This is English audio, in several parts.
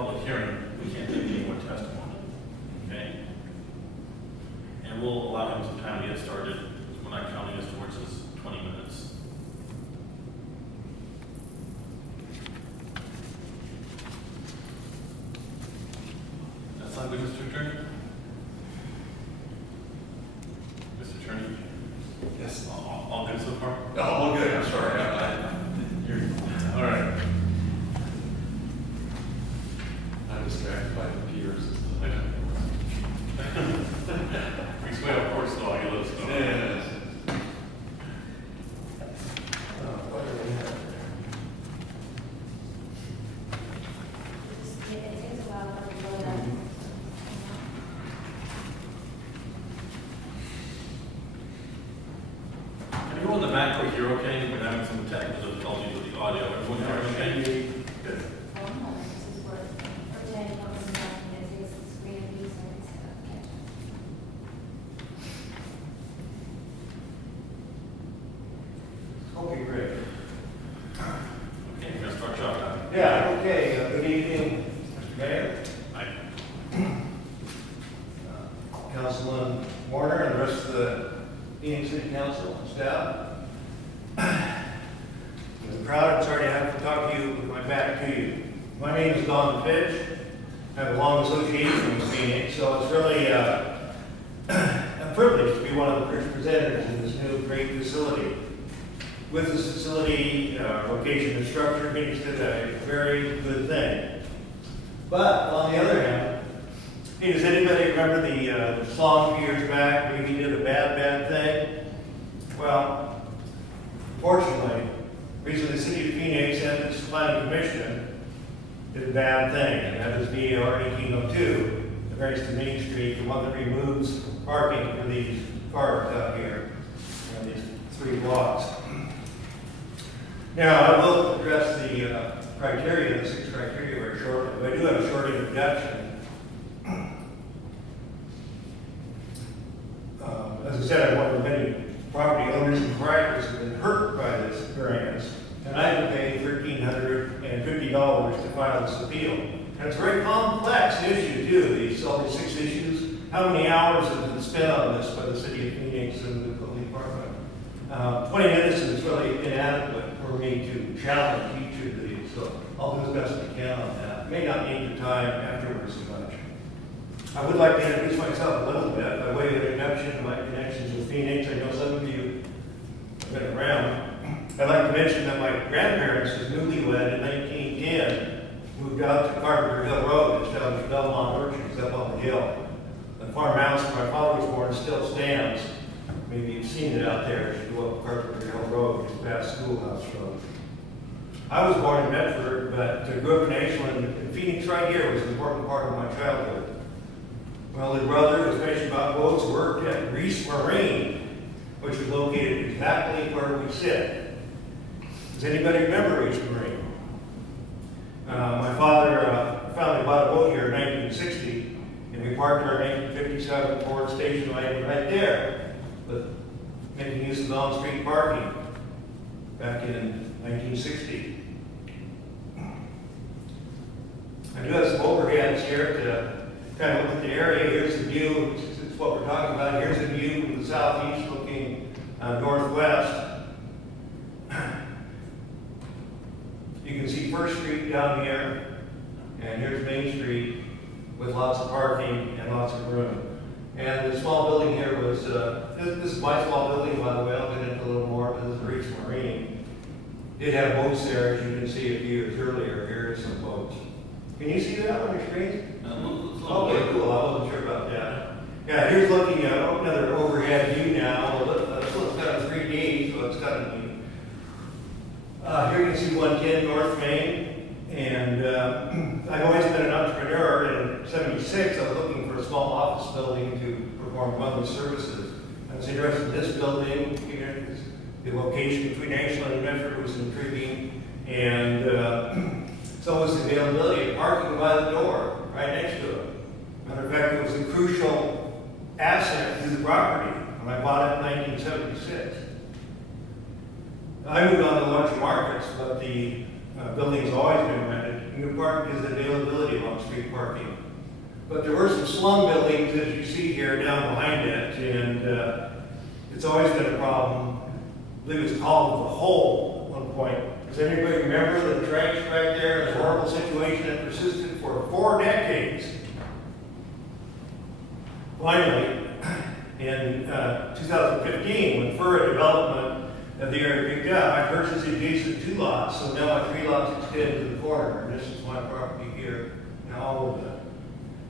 public hearing, we can't take any more testimony, okay? And we'll allow him some time to get started. We're not counting this towards his 20 minutes. That sound good, Mr. Attorney? Mr. Attorney? Yes. All good so far? Oh, all good. I'm sorry. All right. I'm distracted by the peers. We sway off course, though. You let us know. Yes. What do we have there? It takes a while for it to load up. Can you go in the back right here, okay? We're having some technical difficulties with the audio. Everyone hearing okay? Good. Oh, no, this is what, every time you come in, it takes the screen and use it instead of catch up. Okay, great. Okay, we're gonna start you off now. Yeah, okay, good evening, Mr. Mayor, Aye. Councilman Warner, and the rest of the Phoenix City Council and staff. I'm proud and sorry to have to talk to you with my back to you. My name is Don Fitch. I have a long association with Phoenix, so it's really a privilege to be one of the first presenters in this new great facility. With this facility, location and structure, Phoenix did a very good thing. But on the other hand, hey, does anybody remember the song a few years back, Maybe Did a Bad Thing? Well, fortunately, recently the City of Phoenix and its planning commission did a bad thing, and that is BAR 1802, the variance to Main Street, the one that removes parking for these cars out here, these 3 blocks. Now, I will address the criteria, the 6 criteria very shortly, but I do have a short introduction. As I said, I'm one of the many property owners and proprietors who have been hurt by this variance, and I had to pay $1,350 to file this appeal. And it's a very complex issue, too. These all these 6 issues. How many hours have been spent on this by the City of Phoenix and the Building Department? 20 minutes is really inadequate for me to challenge each of these, so I'll do as best I can on that. May not need the time afterwards so much. I would like to introduce myself a little bit by way of introduction to my connections with Phoenix. I know some of you have been around. I'd like to mention that my grandparents, as newlywed in 1910, moved out to Carpenter Hill Road, just down to Belmont Orchards up on the hill. The farmhouse where my father was born still stands. Maybe you've seen it out there as you go up Carpenter Hill Road, just past Schoolhouse Road. I was born in Medford, but grew up in Ashland, and Phoenix right here was an important part of my childhood. My older brother was mentioned about boats, worked at Reese Marine, which is located exactly where we sit. Does anybody remember Reese Marine? My father finally bought a boat here in 1960, and we parked our 1957 Ford station wagon right there, but making use of on-street parking back in 1960. I do have some overheads here to kind of look at the area. Here's the view. It's what we're talking about. Here's the view from the southeast looking northwest. You can see First Street down here, and here's Main Street with lots of parking and lots of room. And the small building here was, this is my small building, by the way. I'll get into a little more, but this is Reese Marine. Did have boats there, as you can see a few years earlier. Here's some boats. Can you see that on your screen? Okay, cool. I wasn't sure about that. Yeah, here's looking at another overhead view now. It's kind of 3D, so it's kind of neat. Here you can see 110 North Main, and I've always been an entrepreneur. In '76, I was looking for a small office building to perform monthly services. I was interested in this building. The location between Ashland and Medford was intriguing, and so was the availability of parking by the door, right next to it. Matter of fact, it was a crucial asset to the property when I bought it in 1976. I moved on to larger markets, but the building's always been rented. New park is the availability of on-street parking. But there were some slum buildings, as you see here, down behind it, and it's always been a problem. I believe it was called the Hole at one point. Does anybody remember the trash right there, the horrible situation that persisted for 4 decades? Finally, in 2015, when further development of the area picked up, I purchased the adjacent 2 lots, so now my 3 lots extend to the corner, and this is my property here, and all of it.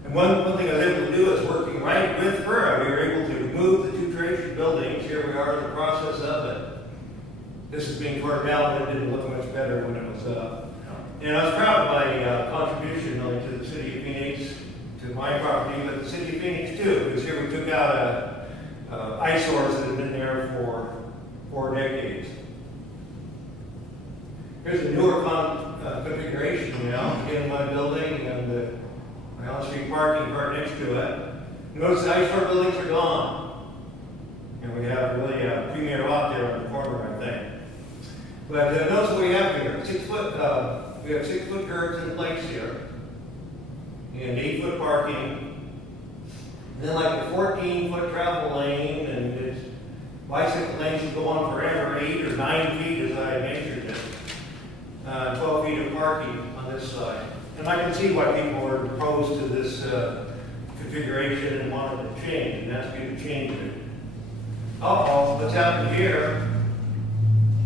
And one thing I was able to do is working right with FURA, we were able to remove the 2 trash buildings. Here we are in the process of it. This is being torn down, but it didn't look much better when it was up. And I was proud of my contribution not only to the city of Phoenix, to my property, but the city of Phoenix too, because here we took out eyesores that had been there for 4 decades. Here's a newer configuration now, again, my building and my on-street parking part next to it. Notice the eyesore buildings are gone. And we have really a premier lot there on the corner, I think. But notice what we have here. 6 foot, we have 6 foot curbs in place here. And 8 foot parking. And then like a 14-foot travel lane, and it's bicycle lanes that go on forever, 8 or 9 feet as I measured it. 12 feet of parking on this side. And I can see why people were opposed to this configuration and wanted to change, and that's due to change it. What's happened here?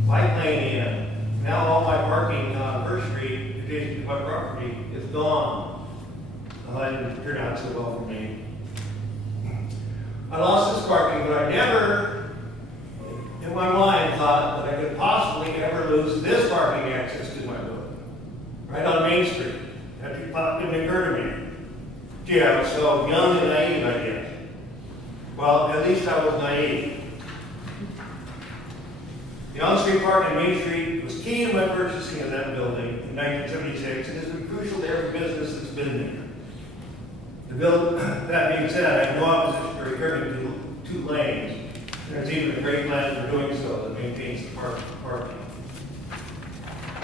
Bike lane in. Now all my parking on First Street, adjacent to my property, is gone. Well, that didn't turn out so well for me. I lost this parking, but I never, in my mind, thought that I could possibly ever lose this parking access to my building. Right on Main Street. That didn't occur to me. Gee, I was so young and naive, I guess. Well, at least I was naive. The on-street park on Main Street was key to my purchasing of that building in 1976 and has been crucial to every business that's been there. That being said, I have no opposition to returning to 2 lanes. There's even a great plan for doing so that maintains the parking.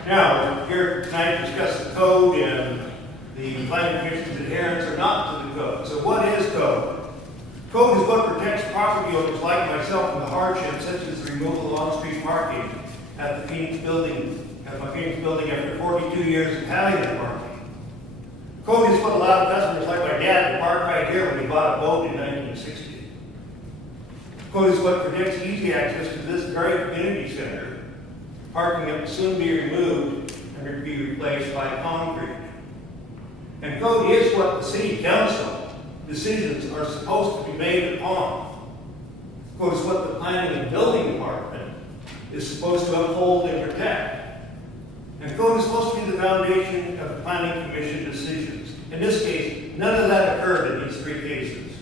Now, we're here tonight to discuss the code and the planning commission's adherence or not to the code. So what is code? Code is what protects property owners like myself from the hardships such as the removal of on-street parking at the Phoenix building, at my Phoenix building after 42 years of having the parking. Code is what allowed customers like my dad to park right here when he bought a boat in 1960. Code is what protects easy access to this very community center, parking that will soon be removed and be replaced by concrete. And code is what the city council decisions are supposed to be made upon. Code is what the planning and building department is supposed to uphold and protect. And code is supposed to be the foundation of the planning commission decisions. In this case, none of that occurred in these 3 cases.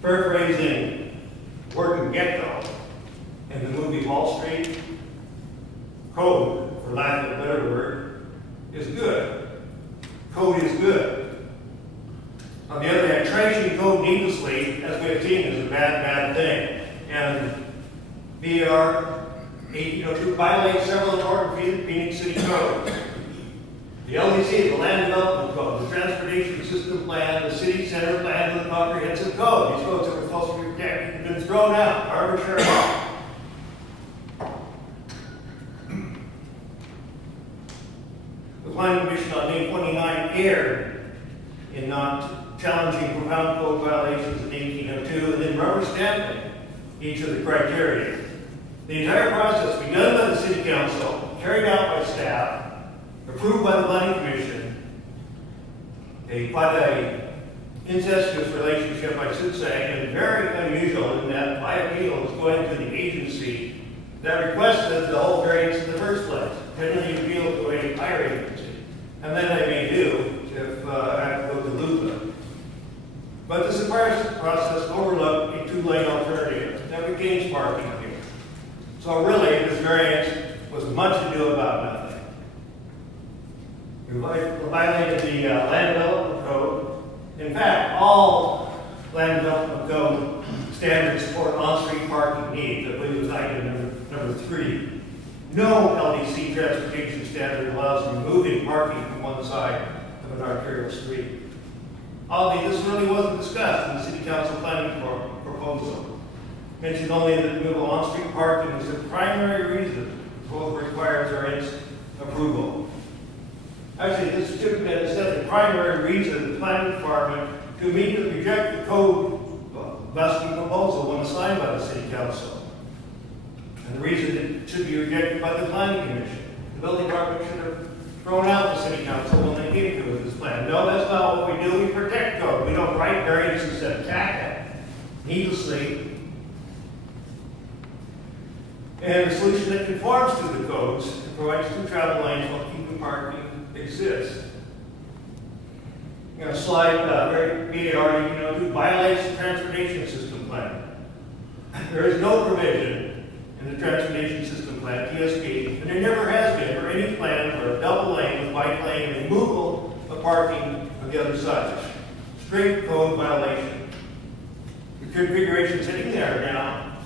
Paraphrasing Gordon Gekko in the movie Wall Street, code, for lack of a better word, is good. Code is good. On the other hand, trashing code needlessly, as we have seen, is a bad thing. And BR 1802 violates several important Phoenix City codes. The LDC, the Land Development Code, the Transportation System Plan, the City Center Plan, and the Comprehensive Code. These codes that were supposed to be protected have been thrown out arbitrarily. The Planning Commission on May 29 erred in not challenging profound code violations in 1802 and then rubber stamping each of the criteria. The entire process begun by the City Council, carried out by staff, approved by the Planning Commission, quite a incestuous relationship, I should say, and very unusual in that my appeal is going to the agency that requested the whole variance in the first place. Generally appeal to a higher agency. And then I may do if I have to go to LUBA. But this entire process overlooked a 2-lane alternative that retains parking here. So really, this variance was much ado about nothing. We violated the Land Development Code. In fact, all Land Development Code standards for on-street parking needs. I believe it was item number 3. No LDC transportation standard allows removing parking from one side of an arterial street. Oddly, this really wasn't discussed in the city council planning proposal. Mentioned only that removal on-street parking is the primary reason the proposal requires variance approval. Actually, this should have been said the primary reason the planning department to immediately reject the code busting proposal when assigned by the city council. And the reason it should be rejected by the planning commission. The building department should have thrown out the city council when they came to this plan. No, that's not what we do. We protect code. We don't write variances that attack it needlessly. And a solution that conforms to the codes and provides two travel lanes while keeping parking exists. Slide BAR, violates the transportation system plan. There is no provision in the transportation system plan, TSP, and there never has been for any plan for a double lane with bike lane and removal of parking on the other side. Straight code violation. The configuration sitting there now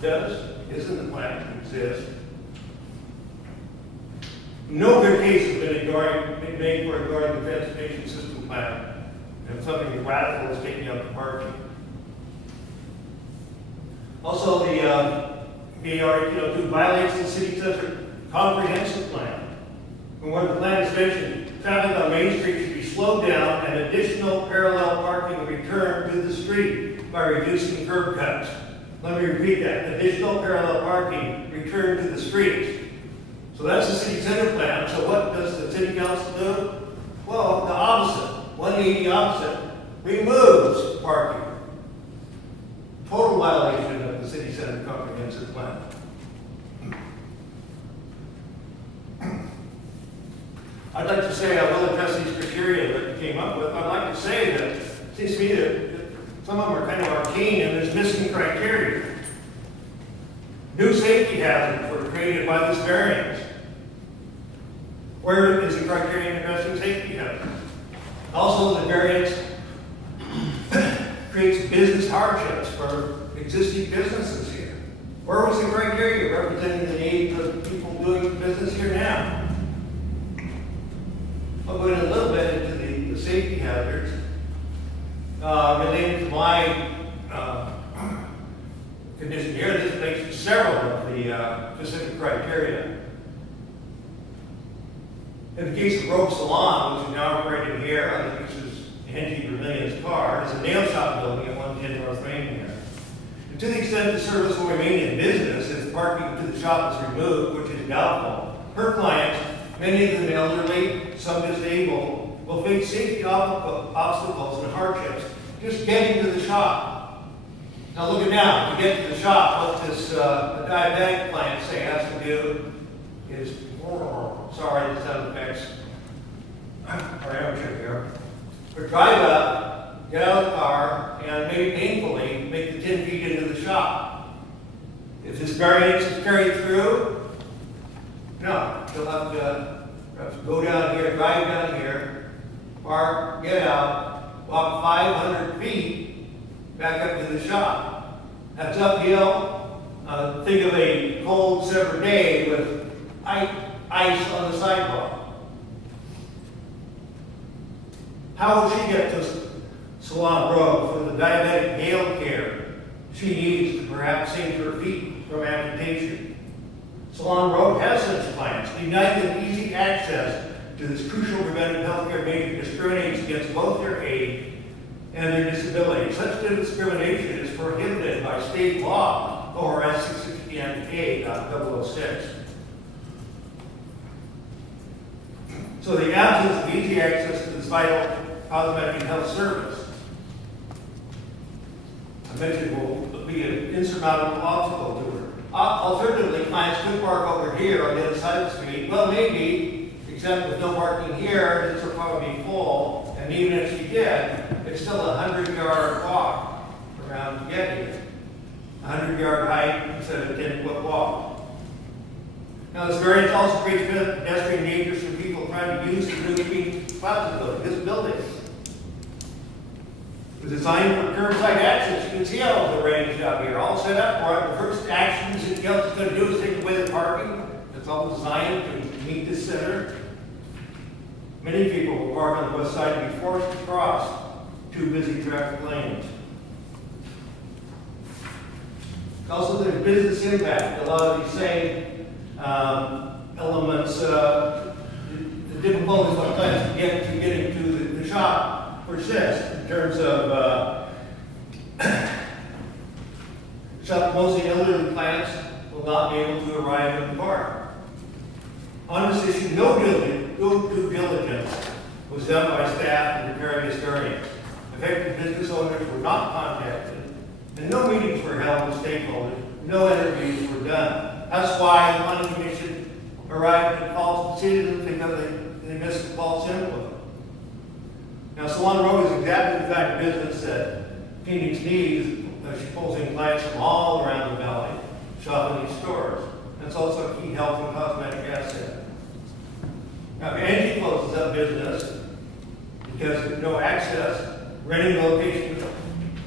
is in the plan that exists. No good case has been made for ignoring the transportation system plan. And something radical is taking out the parking. Also, the BAR violates the city center comprehensive plan. And when the plan is mentioned, traffic on Main Street should be slowed down and additional parallel parking returned to the street by reducing curb cuts. Let me repeat that. Additional parallel parking returned to the streets. So that's the city center plan. So what does the city council do? Well, the opposite. 180 opposite, removes parking. Total violation of the city center comprehensive plan. I'd like to say I will address these criteria that came up with. I'd like to say that it seems to me that some of them are kind of arcane and there's missing criteria. New safety hazards were created by this variance. Where is the criterion addressing safety hazards? Also, the variance creates business hardships for existing businesses here. Where was the criteria representing the needs of people doing business here now? I'll go in a little bit into the safety hazards related to my condition here. This makes several of the specific criteria. In the case of Rogue Salon, which is now operating here, I think this is Angie Vermillion's car, it's a nail shop building at 110 North Main here. And to the extent the service will remain in business if parking to the shop is removed, which is doubtful, her clients, many of them elderly, some disabled, will face safety obstacles and hardships just getting to the shop. Now look at now, to get to the shop, what this the diabetic client say has to do is, sorry, the sound effects are amateur here. But drive up, get out of the car, and maybe painfully make the 10 feet into the shop. If this variance is carried through, no, you'll have to go down here, drive down here, park, get out, walk 500 feet back up to the shop. That's uphill. Think of a cold summer day with ice on the sidewalk. How will she get to Salon Road for the diabetic nail care she needs to perhaps save her feet from amputation? Salon Road has such plans. Deny them easy access to this crucial preventive health care measure discriminates against both their age and their disability. Such discrimination is prohibited by state law, ORS 650-MK.006. So the absence of easy access to this vital cosmetic health service, I mentioned, will be an insurmountable obstacle to her. Alternatively, clients could park over here on the other side of the street. Well, maybe, except with no parking here, this will probably be full. And even if she did, it's still a 100-yard walk around to get here. 100-yard hike instead of a 10-foot walk. Now, this variance also creates pedestrian dangers for people trying to use the new green plaza building, this building. It was designed for curbside access. You can see all the range out here, all set up for it. The first action the city council is going to do is take away the parking at It's all designed to meet the center. Many people will park on the west side and be forced to cross two busy traffic lanes. Also, there's business impact. A lot of these same elements, the difficulties sometimes to getting to the shop persist in terms of mostly elderly clients will not be able to arrive at the park. On this issue, no due diligence was done by staff in preparing this variance. Affected business owners were not contacted, and no meetings were held with stakeholders, no interviews were done. That's why the planning commission arrived at false decisions, because they missed the false input. Now, Salon Road is exactly the kind of business that Phoenix needs. She pulls in clients from all around the valley, shop in these stores. That's also a key health and cosmetic asset. Now, if Angie closes up business because there's no access, renting locations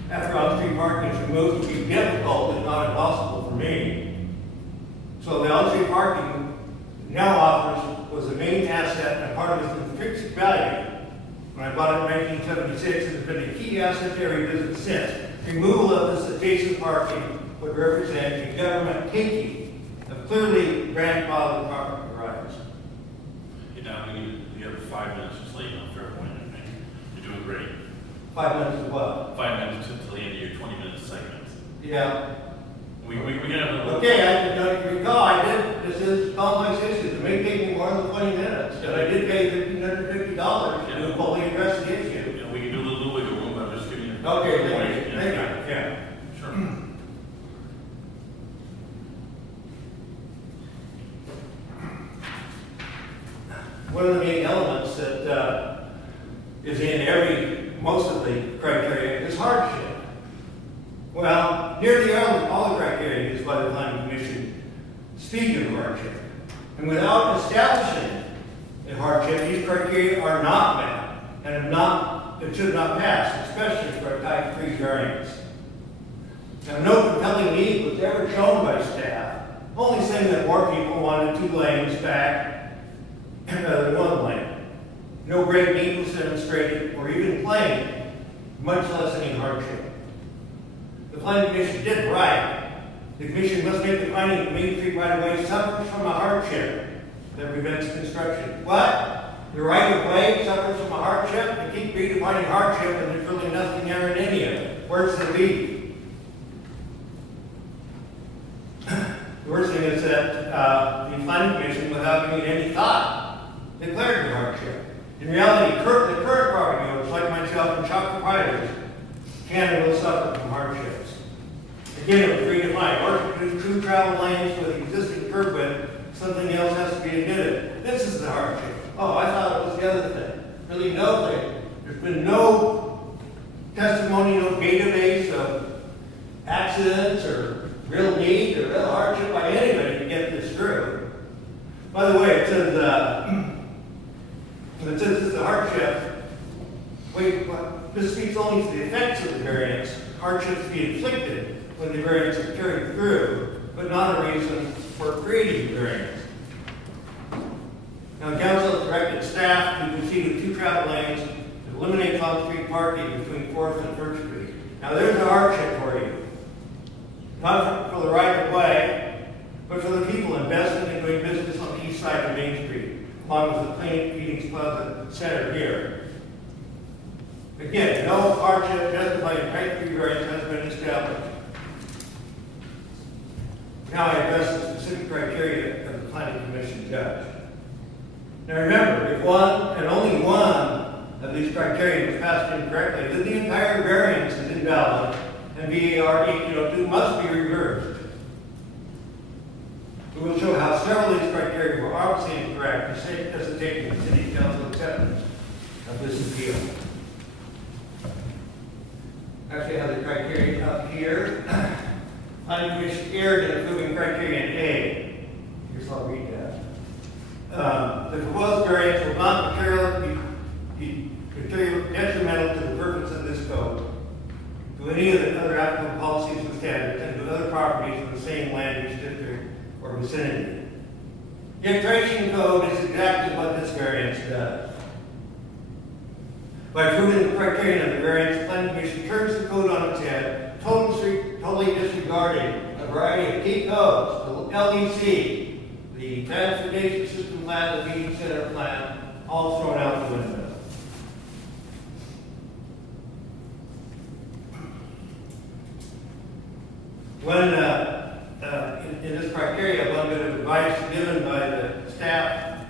after on-street parking is removed would be difficult, if not impossible for me. So the on-street parking now offers was the main asset and part of its intrinsic value. When I bought it in 1976, it has been a key asset to every business since. Removal of this adjacent parking would represent a government taking of clearly grandfathered property rights. You know, you have 5 minutes to sleep on fair point, I think. You're doing great. 5 minutes of what? 5 minutes until the end of your 20-minute segment. Yeah. We can have a Okay, I don't recall, this is complex issues. It may take me more than 20 minutes, but I did pay $1,550 to fully address the issue. You know, we can do a little wiggle room, but I'm just giving you. Okay, point. thank you. Yeah. Sure. One of the main elements that is in most of the criteria is hardship. Well, nearly all the criteria used by the Planning Commission speak of hardship. And without establishing a hardship, these criteria are not met and should not pass, especially for a type 3 variance. Now, no compelling need was ever shown by staff, only saying that more people wanted 2 lanes back rather than 1 lane. No great need was demonstrated or even claimed, much less any hardship. The Planning Commission did right. The Commission must make the finding that Main Street right-of-way suffers from a hardship that prevents construction. What? The right-of-way suffers from a hardship? They keep redefining hardship and there's really nothing there in any of it. Where's the beef? The worst thing is that the Planning Commission, without giving any thought, declared the hardship. In reality, the current property owners, like myself and shop proprietors, can and will suffer from hardships. Again, it was redefined. Or to do 2 travel lanes with existing curb width, something else has to be admitted. This is the hardship. Oh, I thought it was the other thing. Really no thing. There's been no testimony, no database of accidents or real need or real hardship by anybody to get this through. By the way, it says this is a hardship. Wait, what? This speaks only to the effects of the variance. Hardships be inflicted when the variance is carried through, but not a reason for creating the variance. Now, council has directed staff to proceed with 2 travel lanes to eliminate on-street parking between 4th and 1st Street. Now, there's a hardship for you. Not for the right-of-way, but for the people investing in doing business on the east side of Main Street, along with the Phoenix Plaza Center here. Again, no hardship justifying type 3 variance has been established. Now I address the specific criteria of the Planning Commission judge. Now remember, if one and only one of these criteria was passed incorrectly, then the entire variance is invalid and VAR 1802 must be reversed. We will show how several of these criteria were obviously incorrect, necessitating the City Council acceptance of this appeal. Actually, I have the criteria up here. Planning Commission erred in approving criterion A. Here's how I'll read that. The proposed variance will not be detrimental to the purpose of this code, to any of the other applicable policies and standards, and to other properties in the same land use district or vicinity. The iteration code is exactly what this variance does. By approving the criterion of the variance, the Planning Commission turns the code on its head, totally disregarding a variety of key codes, the LDC, the Transportation System Plan, the Meeting Center Plan, all thrown out the window. When, in this criteria, one bit of advice given by the staff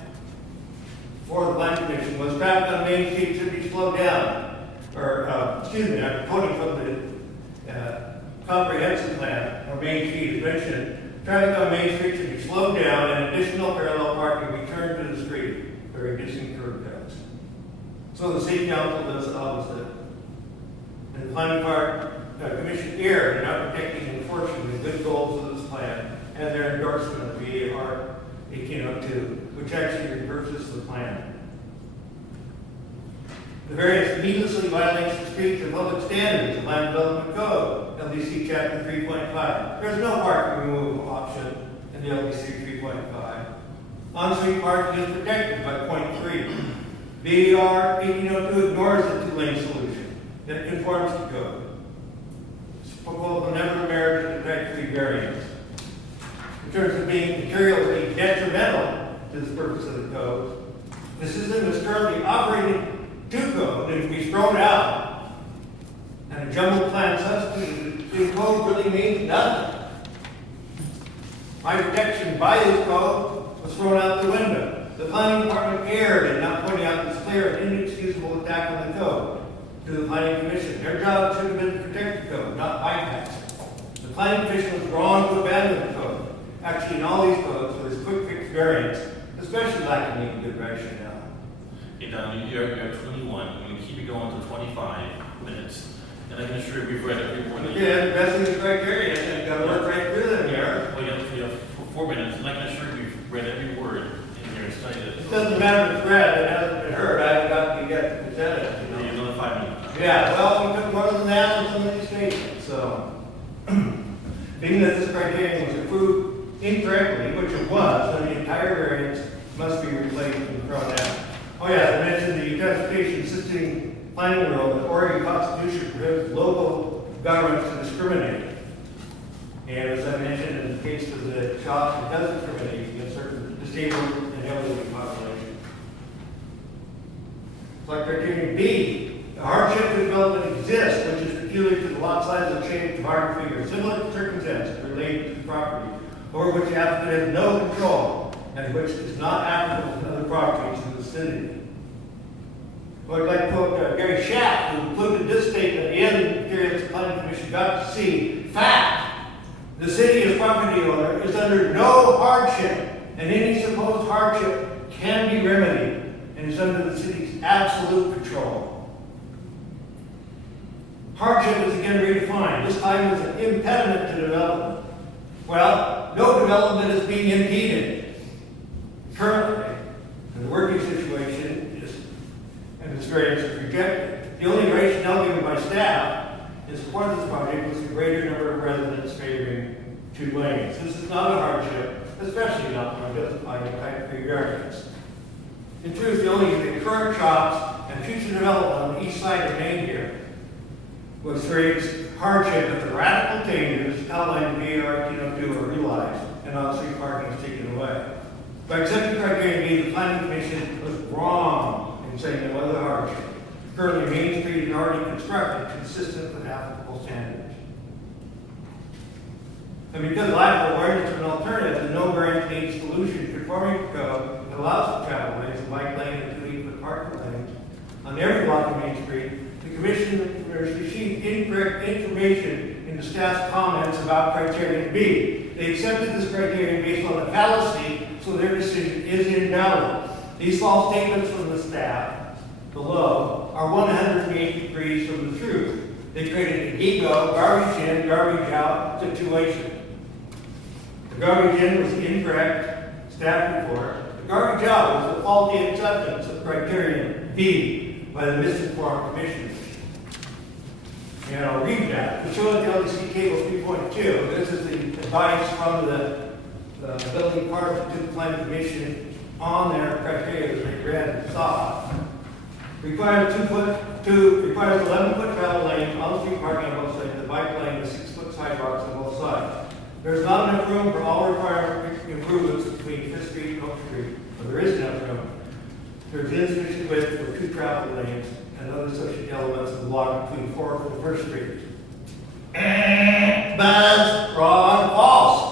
for the Planning Commission was traffic on Main Street should be slowed down. Or, excuse me, I'm quoting from the comprehensive plan, or Main Street is mentioned. Traffic on Main Street should be slowed down and additional parallel parking returned to the street by reducing curb cuts. So the City Council does the opposite. And the Planning Commission erred in not protecting and enforcing the good goals of this plan and their endorsement of VAR 1802, which actually reverses the plan. The variance needlessly violates the streets and public standards of Land Development Code, LDC Chapter 3.5. There's no parking removal option in the LDC 3.5. On-street parking is protected by point 3. VAR 1802 ignores the two-lane solution that conforms to code. This proposal never merits the type 3 variance. In terms of being materially detrimental to the purpose of the code, the system is currently operating to code and can be thrown out. And a jumbled plan substitute in code really means nothing. My protection by this code was thrown out the window. The planning department erred in not pointing out this clear and inexcusable attack on the code to the planning commission. Their job should have been to protect the code, not bypass it. The planning commission was wrong to abandon the code. Actually, in all these codes, for this quick fix variance, especially lacking any good rationale. Hey, Don, you're at 21. I'm going to keep it going to 25 minutes. And I can assure you we've read every word. Yeah, the best thing is criteria, and got to work right through them here. Well, you have 4 minutes, and I can assure you we've read every word in here and studied it. It doesn't matter if it's read, it hasn't been heard, I've got to get to present it, you You know. have another 5 minutes. Yeah, well, we took more than that on some of these cases, so. Being that this criterion was approved incorrectly, which it was, then the entire variance must be replaced and thrown out. Oh yeah, I mentioned the transportation system planning rule, the Oregon Constitution prohibits local governments to discriminate. And as I mentioned, in the case of the shops, it does discriminate against certain disabled and elderly population. Like criterion B, the hardship to development exists, which is peculiar to the lot size of change topography or similar circumstances related to the property, over which the applicant has no control, and which is not applicable to other properties in the city. Well, I'd like to quote Gary Schaff, who included this statement at the end of the materials the Planning Commission got to see. Fact, the city as property owner is under no hardship, and any supposed hardship can be remedied, and is under the city's absolute control. Hardship is again redefined, this time as an impediment to development. Well, no development is being impeded currently, and the working situation is, and this variance is rejected. The only rationale given by staff in support of this project was the greater number of residents favoring 2 lanes. This is not a hardship, especially not when justifying a type 3 variance. In truth, the only current shops and future development on the east side of Main here was raised hardship if the radical changes outlined in VAR 1802 are realized and on-street parking is taken away. By accepting criteria B, the Planning Commission was wrong in saying there was a hardship. Currently, Main Street is already constructed consistent with applicable standards. And because lack of awareness of an alternative and no variance needs solution conforming to code that allows for travel lanes, a bike lane, and 2 equal parking lanes on every block of Main Street, the Commission received incorrect information in the staff's comments about criterion B. They accepted this criterion based on a fallacy, so their decision is invalid. These false statements from the staff below are 180 degrees from the truth. They created a GIGO, garbage in, garbage out situation. The garbage in was the incorrect staff report. The garbage out was the faulty acceptance of criterion B by the misinformed commissioners. And I'll read that. To show the LDC Table 3.2, this is the advice from the the building department to the planning commission on their criteria that they read and saw. Requires 11-foot travel lane, on-street parking on both sides, the bike lane with 6-foot sidewalks on both sides. There's not enough room for all required improvements between Fifth Street and Oak Street, but there is enough room. There's insufficient width for 2 travel lanes and other associated elements of the block between 4th and 1st Street. Buzz, wrong, false.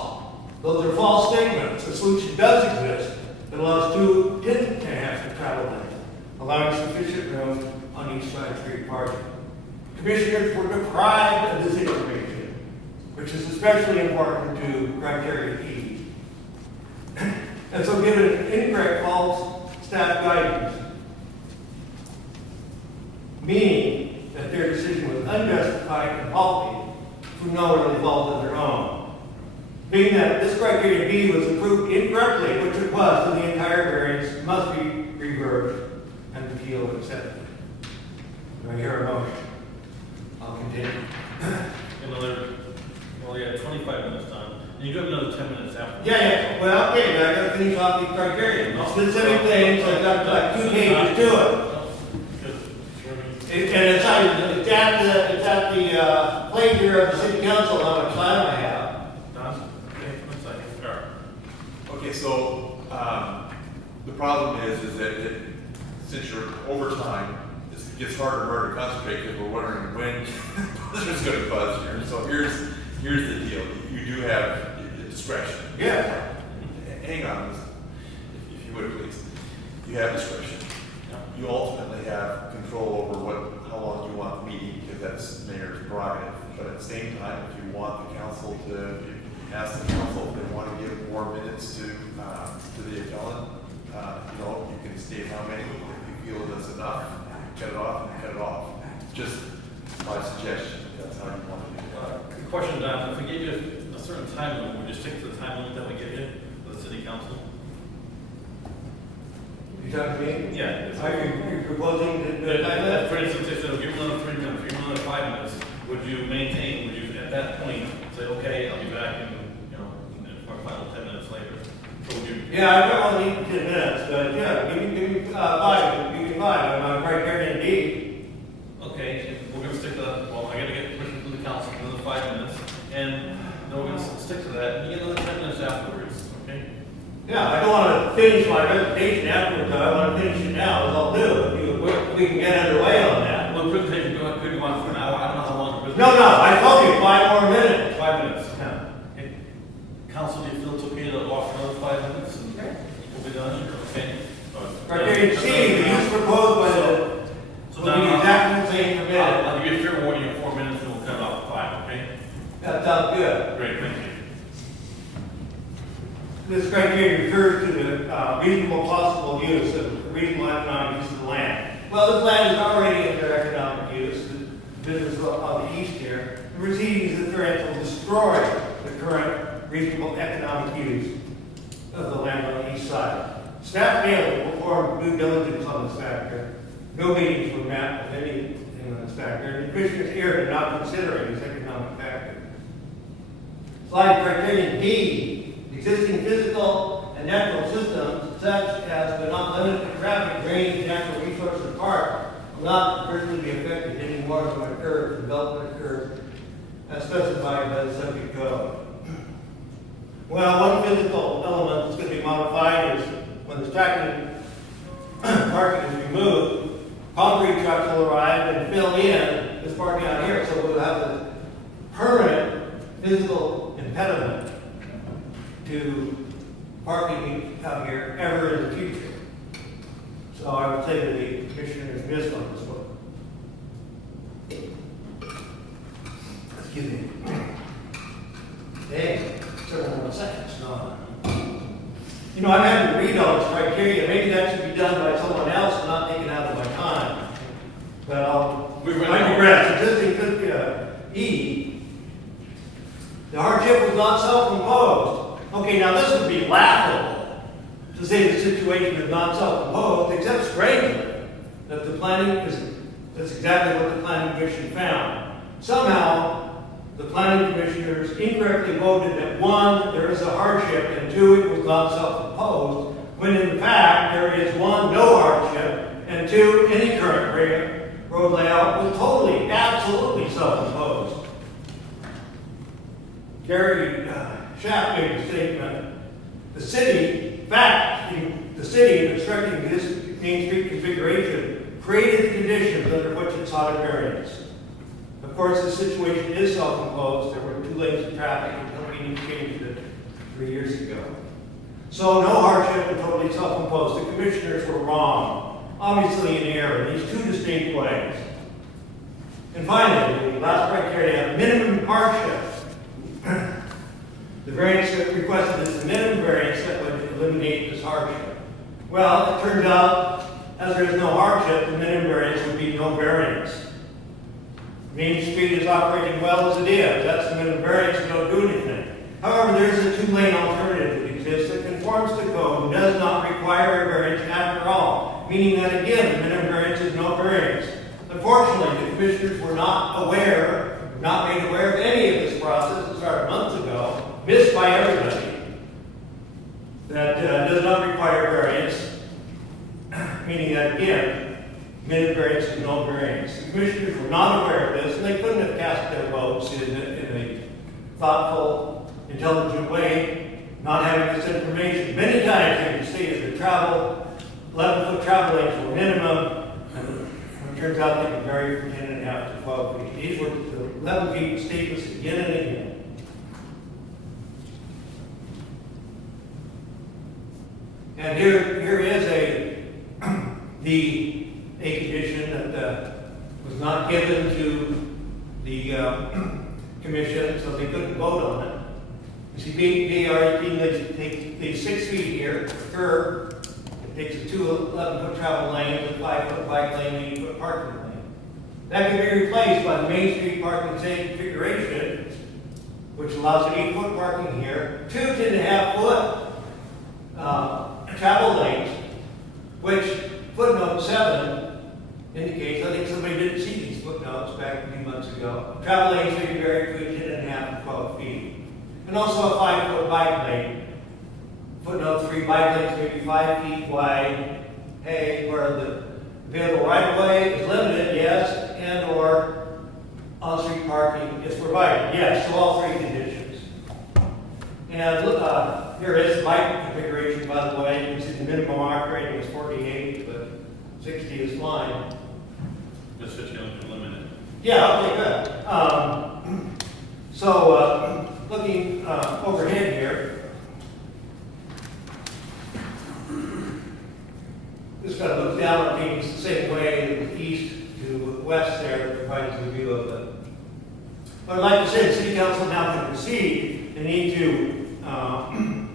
Those are false statements. The solution does exist. It allows 2 10.5-foot travel lanes, allowing sufficient room on each side of street parking. Commissioners were deprived of this information, which is especially important to criteria E. And so given incorrect false staff guidance, meaning that their decision was unjustified and faulty through no early fault of their own. Being that this criteria B was approved incorrectly, which it was, so the entire variance must be reversed and appealed and accepted. Do I hear a motion? I'll continue. Well, yeah, 25 minutes done. You do have another 10 minutes after. Yeah. Well, okay, but I gotta finish off these criteria. Specific things, I've got like 2 pages to it. And it's at the pleasure of the city council how much time I have. Don? Okay, 1 second. All right. Okay, so, the problem is that since you're over time, it gets harder and harder to concentrate because we're wondering when buzzer's gonna buzz here. So here's the deal. You do have discretion. Yeah. Hang on, if you would please. You have discretion. You ultimately have control over how long you want the meeting, because that's the mayor's prerogative. But at the same time, if you want the council to ask the council if they want to give more minutes to the appellant, you can state how many. If you feel that's enough, cut it off and cut it off. Just my suggestion. That's how you want to do it. Good question, Don. If we gave you a certain time limit, would you stick to the time limit that we give you for the city council? You talking to me? Yeah. Are you proposing the time limit? For instance, if they'll give you another 3 minutes, give you another 5 minutes, would you at that point say, okay, I'll be back in, our final 10 minutes later? So would you? Yeah, I don't only need 10 minutes, but yeah, give me 5, give me 5. I'm on criterion D. Okay, we're gonna stick to that. Well, I gotta get permission from the council for another 5 minutes, and then we're gonna stick to that. You get another 10 minutes afterwards, okay? Yeah, I don't want to finish my presentation afterwards, I want to finish it now, as I'll do. If we can get underway on that. Well, the presentation could go on for an hour. I don't know how long the No, presentation. I told you 5 more minutes. 5 minutes. Yeah. Okay. Council, do you feel it's okay to offer another 5 minutes and we'll be done? Okay. Criterion C, the use proposed by the, So will be now, exactly the same per minute. I'll give you a fair warning of 4 minutes and we'll cut it off at 5, okay? That sounds good. Great, thank you. This criteria refers to the reasonable possible use of reasonable economic use of the land. Well, this land is already under economic use. The business on the east here. The proceedings of the variance will destroy the current reasonable economic use of the land on the east side. Staff failed to perform due diligence on this factor. No meetings were met with anything on this factor. And the commissioners here are not considering this economic factor. Slide criterion D. Existing physical and natural systems, such as but not limited to traffic, drainage, natural resources, park, will not personally be affected any more than what occurs, development occurs, as specified by the subject code. Well, one physical element that's going to be modified is when the stacking parking is removed, concrete trucks will arrive and fill in this parking out here, so we'll have a permanent physical impediment to parking out here ever in the future. So I would say that the commissioners missed on this one. Excuse me. Hey, several more seconds. No. I'm having to read all this criteria. Maybe that should be done by someone else and not taken out of my time. But I digress. Existing E. The hardship was not self-imposed. Okay, now this would be laughable to say the situation is not self-imposed, except strangely that that's exactly what the planning commission found. Somehow, the planning commissioners incorrectly voted that one, there is a hardship, and two, it was not self-imposed, when in fact, there is one, no hardship, and two, any current road layout was totally, absolutely self-imposed. Gary Schaff made a statement, the city, in fact, the city in constructing this Main Street configuration created the conditions under which it sought a variance. Of course, the situation is self-imposed. There were 2 lanes of traffic until we changed it 3 years ago. So no hardship and totally self-imposed. The commissioners were wrong, obviously in error in these 2 distinct ways. And finally, the last criteria, minimum hardship. The variance that requested is the minimum variance that would eliminate this hardship. Well, it turns out, as there is no hardship, the minimum variance would be no variance. Main Street is operating well as it is. That's the minimum variance, we don't do anything. However, there is a 2-lane alternative that exists that conforms to code and does not require a variance after all, meaning that again, the minimum variance is no variance. Unfortunately, the commissioners were not made aware of any of this process that started months ago, missed by everybody, that does not require variance, meaning that again, minimum variance is no variance. The commissioners were not aware of this, and they couldn't have cast their votes in a thoughtful, intelligent way, not having this information. Many times they can see that the 11-foot travel lanes were minimum, and it turns out they can vary from 10.5 to 12 feet. These were the 11 feet statements again and again. And here is a condition that was not given to the commission, so they couldn't vote on it. You see, they are they 6 feet here, a curb. It takes a 2 11-foot travel lanes, a 5-foot bike lane, 8-foot parking lane. That can be replaced by the Main Street parking same configuration, which allows an 8-foot parking here, 2 10.5-foot travel lanes, which footnote 7 indicates, I think somebody didn't see these footnotes back a few months ago. Travel lanes may be varied between 10.5 and 12 feet. And also a 5-foot bike lane. Footnote 3, bike lanes may be 5 feet wide, where the available right-of-way is limited, yes, and or on-street parking is provided. Yes, so all 3 conditions. And here is the bike configuration, by the way. You can see the minimum arc rating is 48, but 60 is fine. Just that you don't limit it. Yeah, okay, good. Looking overhead here, this kind of looks down on things the same way, east to west there, provides a view of it. But I'd like to say the City Council now can proceed. They need to, and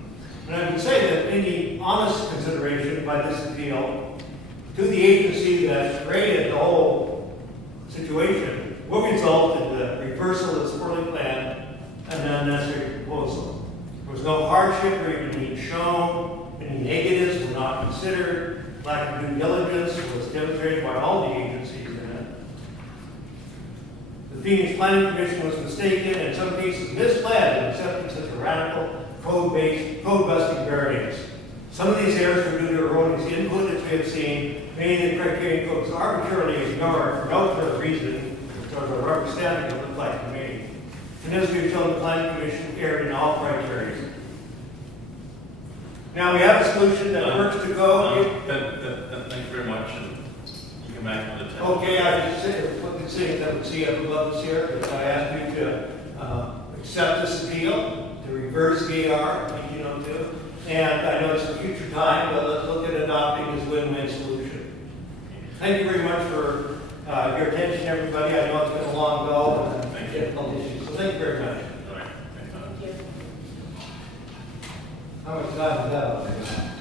I would say that any honest consideration by this appeal to the agency that created the whole situation will result in the reversal of this poorly planned and unnecessary proposal. There was no hardship or even need shown, any negatives were not considered, lack of due diligence was demonstrated by all the agencies in it. The Phoenix Planning Commission was mistaken, in some cases misled in accepting such a radical, code-busting variance. Some of these errors were due to erroneous input, as we have seen. Many of the criterion codes arbitrarily ignored for no clear reason, sort of a rubber stamping it looked like to me. And as we've shown, the Planning Commission erred in all criteria. Now we have a solution that works to go. Thank you very much, and you come back on the 10th. Okay, I just said, what the city that would see up above us here, but I asked you to accept this appeal, to reverse VAR 1902. And I know it's a future time, but let's look at adopting this win-win solution. Thank you very much for your attention, everybody. I know it's been a long go and difficult issues, so thank you very much. All right. Thanks, Tom. Thank you. How much time is that?